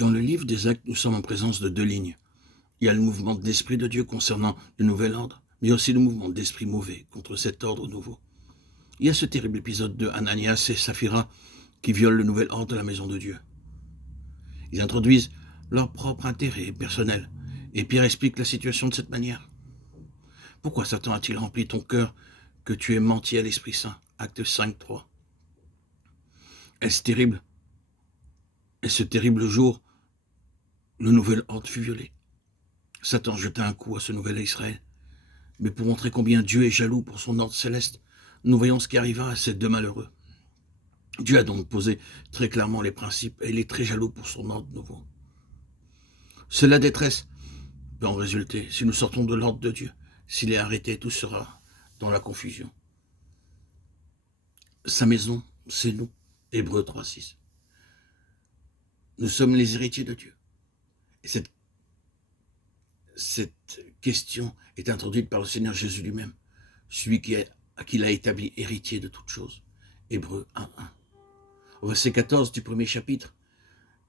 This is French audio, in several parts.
Dans le livre des Actes, nous sommes en présence de deux lignes. Il y a le mouvement de l'Esprit de Dieu concernant le nouvel ordre, mais il y a aussi le mouvement d'esprit mauvais contre cet ordre nouveau. Il y a ce terrible épisode de Ananias et Saphira qui violent le nouvel ordre de la maison de Dieu. Ils introduisent leur propre intérêt personnel, et Pierre explique la situation de cette manière. Pourquoi Satan a-t-il rempli ton cœur que tu aies menti à l'Esprit Saint? Acte 5, 3. Est-ce terrible? Et ce terrible jour, le nouvel ordre fut violé. Satan jeta un coup à ce nouvel Israël. Mais pour montrer combien Dieu est jaloux pour son ordre céleste, nous voyons ce qui arriva à ces deux malheureux. Dieu a donc posé très clairement les principes et il est très jaloux pour son ordre nouveau. C'est la détresse peut en résulter si nous sortons de l'ordre de Dieu. S'il est arrêté, tout sera dans la confusion. Sa maison, c'est nous. Hébreux 3, 6. Nous sommes les héritiers de Dieu. Et cette question est introduite par le Seigneur Jésus lui-même, celui qui l'a établi héritier de toutes choses. Hébreux 1, 1. Au verset 14 du premier chapitre,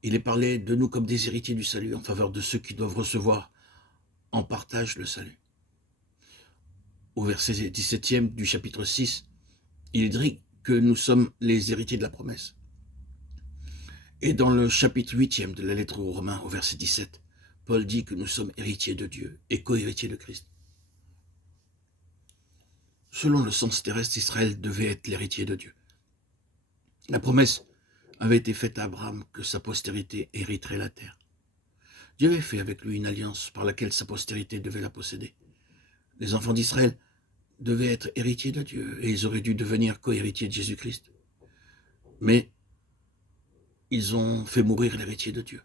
il est parlé de nous comme des héritiers du salut en faveur de ceux qui doivent recevoir en partage le salut. Au verset 17e du chapitre 6, il dit que nous sommes les héritiers de la promesse. Et dans le chapitre 8e de la lettre aux Romains, au verset 17, Paul dit que nous sommes héritiers de Dieu et co-héritiers de Christ. Selon le sens terrestre, Israël devait être l'héritier de Dieu. La promesse avait été faite à Abraham que sa postérité hériterait la terre. Dieu avait fait avec lui une alliance par laquelle sa postérité devait la posséder. Les enfants d'Israël devaient être héritiers de Dieu et ils auraient dû devenir co-héritiers de Jésus-Christ. Mais ils ont fait mourir l'héritier de Dieu.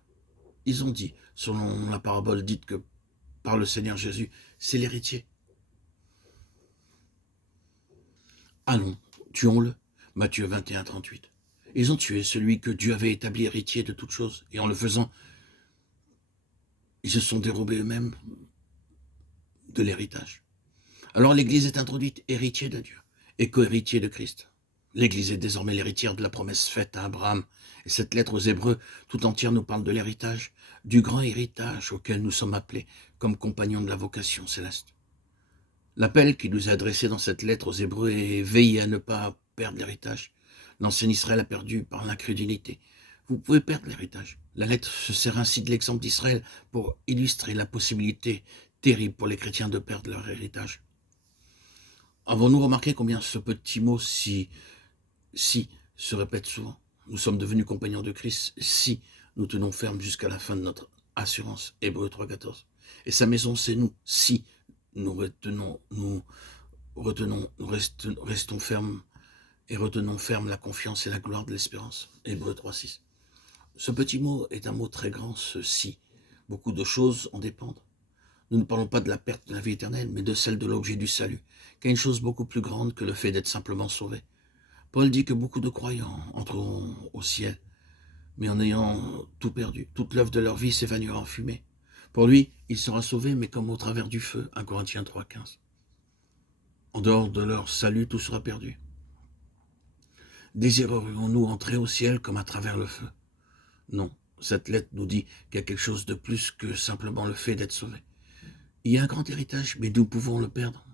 Ils ont dit, selon la parabole dite que par le Seigneur Jésus, c'est l'héritier. Allons, tuons-le. Matthieu 21, 38. Ils ont tué celui que Dieu avait établi héritier de toutes choses, et en le faisant, ils se sont dérobés eux-mêmes de l'héritage. Alors l'Église est introduite héritier de Dieu et co-héritier de Christ. L'Église est désormais l'héritière de la promesse faite à Abraham. Et cette lettre aux Hébreux tout entière nous parle de l'héritage, du grand héritage auquel nous sommes appelés comme compagnons de la vocation céleste. L'appel qui nous est adressé dans cette lettre aux Hébreux est « Veillez à ne pas perdre l'héritage ». L'ancien Israël a perdu par l'incrédulité. Vous pouvez perdre l'héritage. La lettre se sert ainsi de l'exemple d'Israël pour illustrer la possibilité terrible pour les chrétiens de perdre leur héritage. Avons-nous remarqué combien ce petit mot « si » se répète souvent? Nous sommes devenus compagnons de Christ si nous tenons ferme jusqu'à la fin de notre assurance. Hébreux 3, 14. Et sa maison, c'est nous. Si nous restons fermes et retenons ferme la confiance et la gloire de l'espérance. Hébreux 3, 6. Ce petit mot est un mot très grand, ce si. Beaucoup de choses en dépendent. Nous ne parlons pas de la perte de la vie éternelle, mais de celle de l'objet du salut, qui est une chose beaucoup plus grande que le fait d'être simplement sauvé. Paul dit que beaucoup de croyants entreront au ciel, mais en ayant tout perdu. Toute l'œuvre de leur vie s'évanouira en fumée. Pour lui, il sera sauvé, mais comme au travers du feu. 1 Corinthiens 3, 15. En dehors de leur salut, tout sera perdu. Désirerions-nous entrer au ciel comme à travers le feu? Non, cette lettre nous dit qu'il y a quelque chose de plus que simplement le fait d'être sauvé. Il y a un grand héritage, mais nous pouvons le perdre.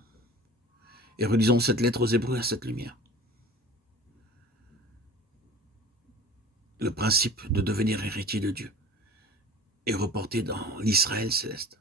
Et relisons cette lettre aux Hébreux à cette lumière. Le principe de devenir héritier de Dieu est reporté dans l'Israël céleste.